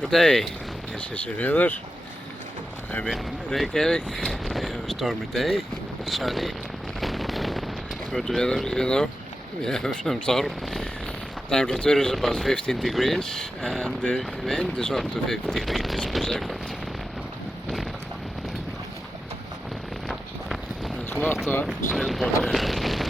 Good day, this is the weather. I'm in Reykjavik. We have a stormy day, sunny, good weather, you know. We have some storm. Temperature is about 15 degrees and the wind is up to 50 meters per second. There's a lot of sailboat here.